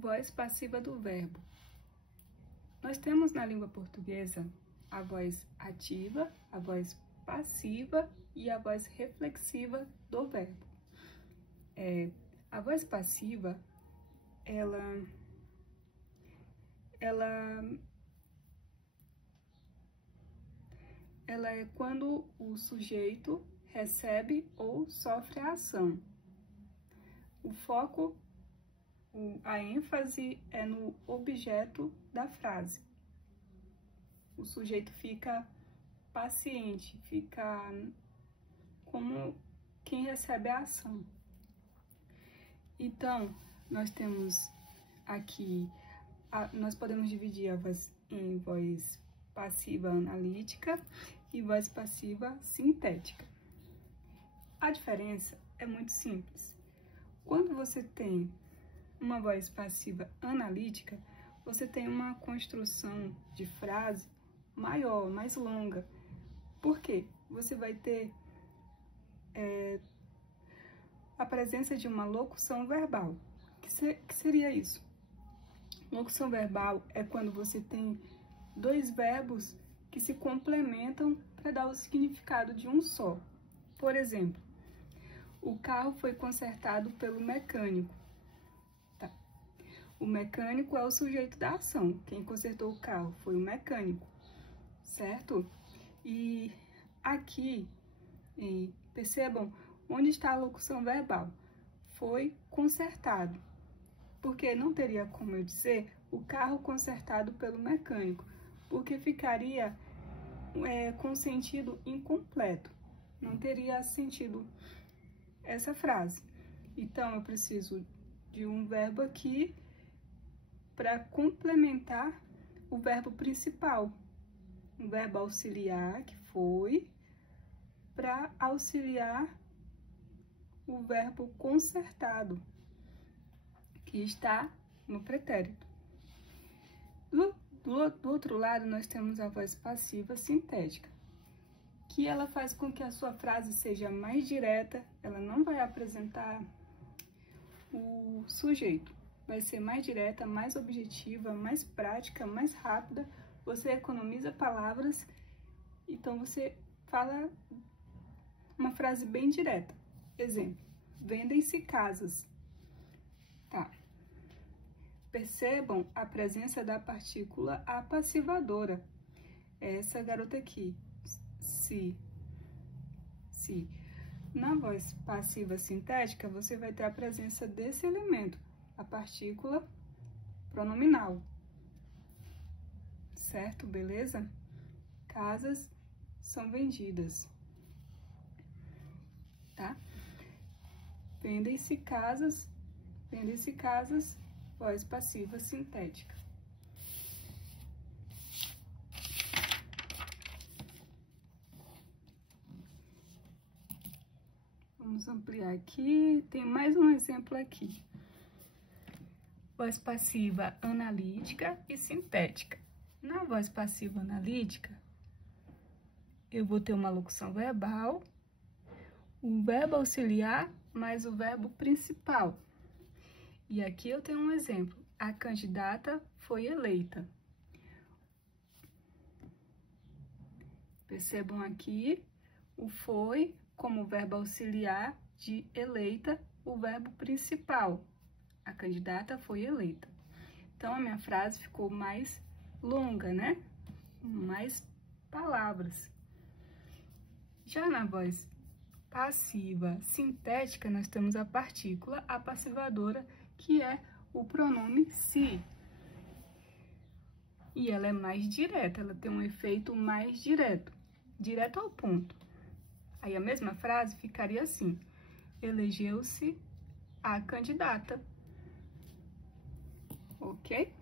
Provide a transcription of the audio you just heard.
Voz passiva do verbo. Nós temos na língua portuguesa a voz ativa, a voz passiva e a voz reflexiva do verbo. A voz passiva, ela é quando o sujeito recebe ou sofre a ação. O foco, a ênfase é no objeto da frase. O sujeito fica paciente, fica como quem recebe a ação. Então, nós temos aqui, nós podemos dividir a voz em voz passiva analítica e voz passiva sintética. A diferença é muito simples. Quando você tem uma voz passiva analítica, você tem uma construção de frase maior, mais longa. Por quê? Você vai ter a presença de uma locução verbal. Que seria isso? Locução verbal é quando você tem dois verbos que se complementam para dar o significado de um só. Por exemplo, o carro foi consertado pelo mecânico. Tá. O mecânico é o sujeito da ação. Quem consertou o carro foi o mecânico, certo? E aqui, percebam onde está a locução verbal. Foi consertado. Porque não teria como eu dizer o carro consertado pelo mecânico, porque ficaria com sentido incompleto. Não teria sentido essa frase. Então, eu preciso de um verbo aqui para complementar o verbo principal. Um verbo auxiliar, que foi, para auxiliar o verbo consertado, que está no pretérito. Do outro lado, nós temos a voz passiva sintética, que ela faz com que a sua frase seja mais direta, ela não vai apresentar o sujeito, vai ser mais direta, mais objetiva, mais prática, mais rápida, você economiza palavras, então você fala uma frase bem direta. Exemplo, vendem-se casas. Tá. Percebam a presença da partícula apassivadora. Essa garota aqui. Se. Na voz passiva sintética, você vai ter a presença desse elemento, a partícula pronominal. Certo? Beleza? Casas são vendidas. Tá? Vendem-se casas, voz passiva sintética. Vamos ampliar aqui, tem mais um exemplo aqui. Voz passiva analítica e sintética. Na voz passiva analítica, eu vou ter uma locução verbal, o verbo auxiliar mais o verbo principal. E aqui eu tenho um exemplo. A candidata foi eleita. Percebam aqui o foi como verbo auxiliar de eleita, o verbo principal. A candidata foi eleita. Então, a minha frase ficou mais longa, né? Mais palavras. Já na voz passiva sintética, nós temos a partícula apassivadora, que é o pronome se. E ela é mais direta, ela tem um efeito mais direto, direto ao ponto. Aí a mesma frase ficaria assim: elegeu-se a candidata. Ok?